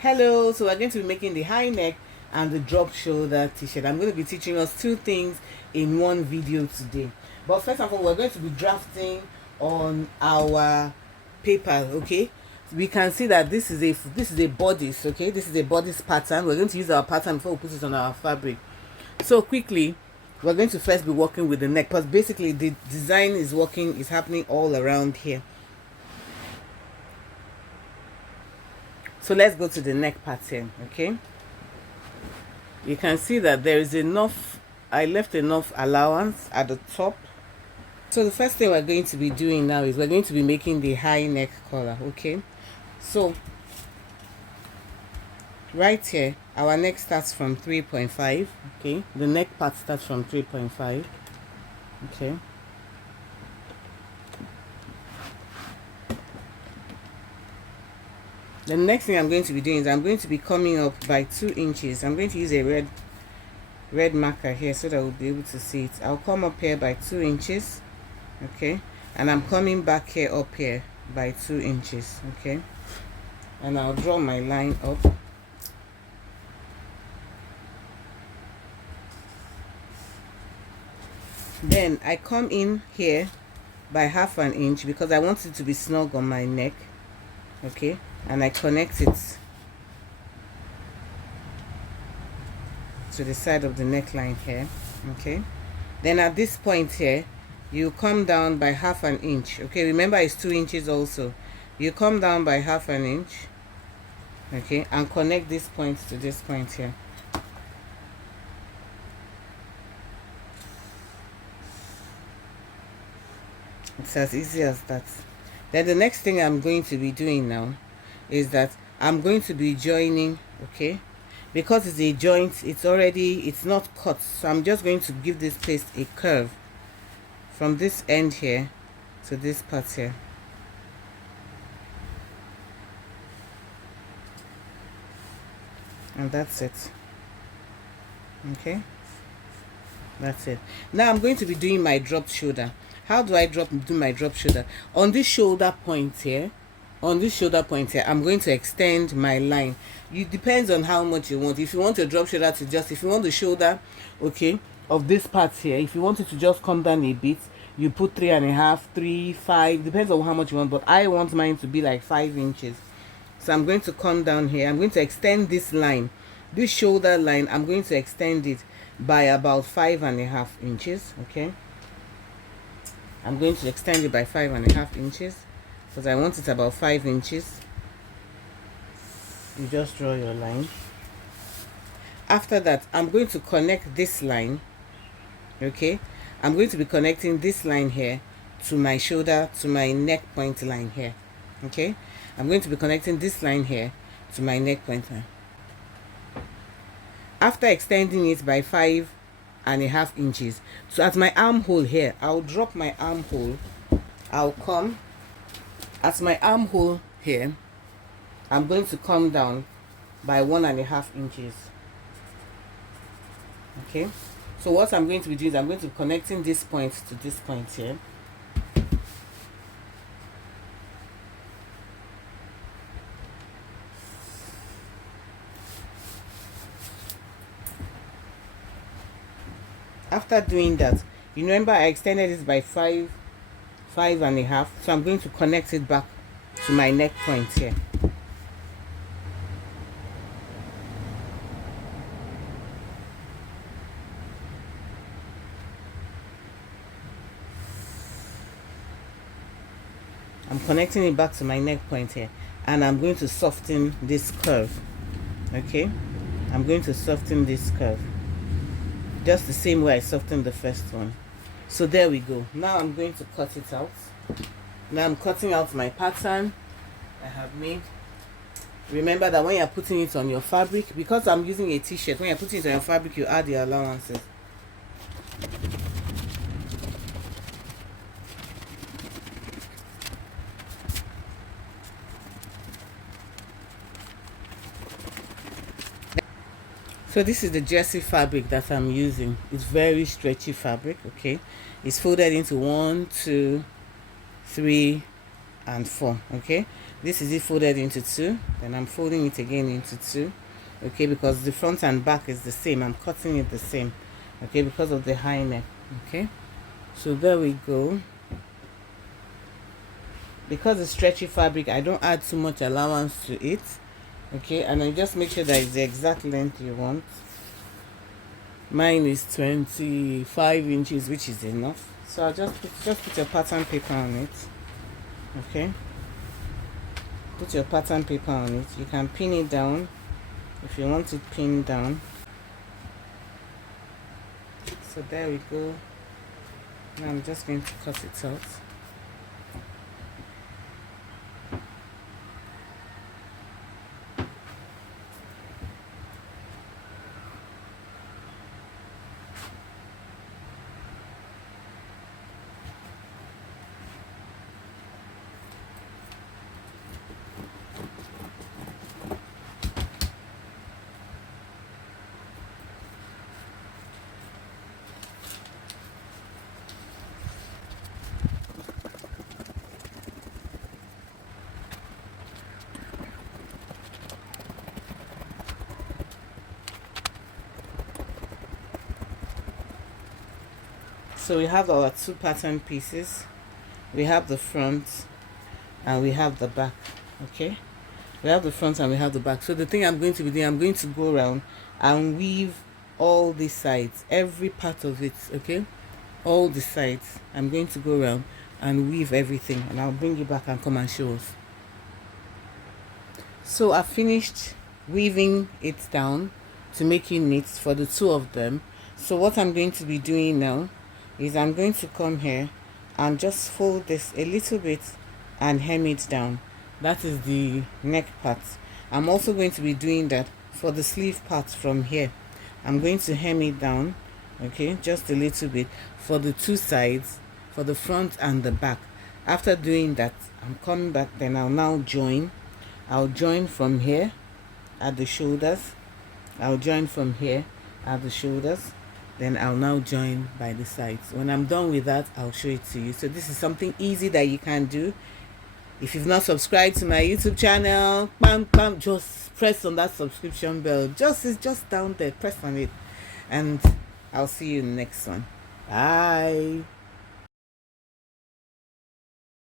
Hello, so we're going to be making the high neck and the drop shoulder t-shirt. I'm going to be teaching us two things in one video today. But first of all, we're going to be drafting on our paper, okay? We can see that this is a bodice, okay? This is a bodice pattern. We're going to use our pattern before we put it on our fabric. So quickly, we're going to first be working with the neck, because basically the design is happening all around here. So let's go to the neck pattern, okay? You can see that there is enough, I left enough allowance at the top. So the first thing we're going to be doing now is we're going to be making the high neck collar, okay? So right here, our neck starts from 3.5, okay? The neck part starts from 3.5, okay? The next thing I'm going to be doing is I'm going to be coming up by 2 inches. I'm going to use a red marker here so that we'll be able to see it. I'll come up here by 2 inches, okay? And I'm coming back here up here by 2 inches, okay? And I'll draw my line up. Then I come in here by 1/2 inch because I want it to be snug on my neck, okay? And I connect it to the side of the neckline here, okay? Then at this point here, you come down by 1/2 inch, okay? Remember it's 2 inches also. You come down by 1/2 inch, okay, and connect this point to this point here. It's as easy as that. Then the next thing I'm going to be doing now is that I'm going to be joining, okay? Because it's a joint, it's not cut, so I'm just going to give this place a curve from this end here to this part here. And that's it, okay? That's it. Now I'm going to be doing my drop shoulder. How do I do my drop shoulder? On this shoulder point here, I'm going to extend my line. It depends on how much you want. If you want your drop shoulder to if you want the shoulder, okay, of this part here, if you want it to just come down a bit, you put 3.5, 3, 5, depends on how much you want, but I want mine to be like 5 inches. So I'm going to come down here. I'm going to extend this line, this shoulder line. I'm going to extend it by about 5.5 inches, okay? I'm going to extend it by 5.5 inches because I want it about 5 inches. You just draw your line. After that, I'm going to connect this line, okay? I'm going to be connecting this line here to my shoulder, to my neck point line here, okay? I'm going to be connecting this line here to my neck point line. After extending it by 5.5 inches, so at my armhole here, I'll drop my armhole. I'll come at my armhole here. I'm going to come down by 1.5 inches, okay? So what I'm going to be doing is I'm going to be connecting this point to this point here. After doing that, you remember I extended this by 5.5, so I'm going to connect it back to my neck point here. I'm connecting it back to my neck point here, and I'm going to soften this curve, okay? I'm going to soften this curve just the same way I softened the first one. So there we go. Now I'm going to cut it out. Now I'm cutting out my pattern I have made. Remember that when you're putting it on your fabric, because I'm using a t-shirt, when you're putting it on your fabric, you add the allowances. So this is the jersey fabric that I'm using. It's very stretchy fabric, okay? It's folded into 1, 2, 3, and 4. Okay, this is it folded into 2, then I'm folding it again into 2. Okay, because the front and back is the same, I'm cutting it the same. Okay, because of the high neck. Okay, so there we go. Because it's stretchy fabric, I don't add too much allowance to it. Okay, and I just make sure that it's the exact length you want. Mine is 25 inches, which is enough. So I'll just put your pattern paper on it. Okay, put your pattern paper on it. You can pin it down if you want it pinned down. So there we go. Now I'm just going to cut it out. So we have our 2 pattern pieces. We have the front and we have the back. Okay, we have the front and we have the back. So the thing I'm going to be doing, I'm going to go around and weave all these sides, every part of it. Okay, all the sides, I'm going to go around and weave everything, and I'll bring you back and come and show us. So I finished weaving it down to make it neat for the 2 of them. So what I'm going to be doing now is I'm going to come here and just fold this a little bit and hem it down. That is the neck part. I'm also going to be doing that for the sleeve part from here. I'm going to hem it down, okay, just a little bit for the 2 sides, for the front and the back. After doing that, I'm coming back, then I'll now join. I'll join from here at the shoulders. I'll join from here at the shoulders. Then I'll now join by the sides. When I'm done with that, I'll show it to you. So this is something easy that you can do. If you've not subscribed to my YouTube channel, bam, bam, just press on that subscription bell. It's just down there. Press on it. And I'll see you in the next one. Bye.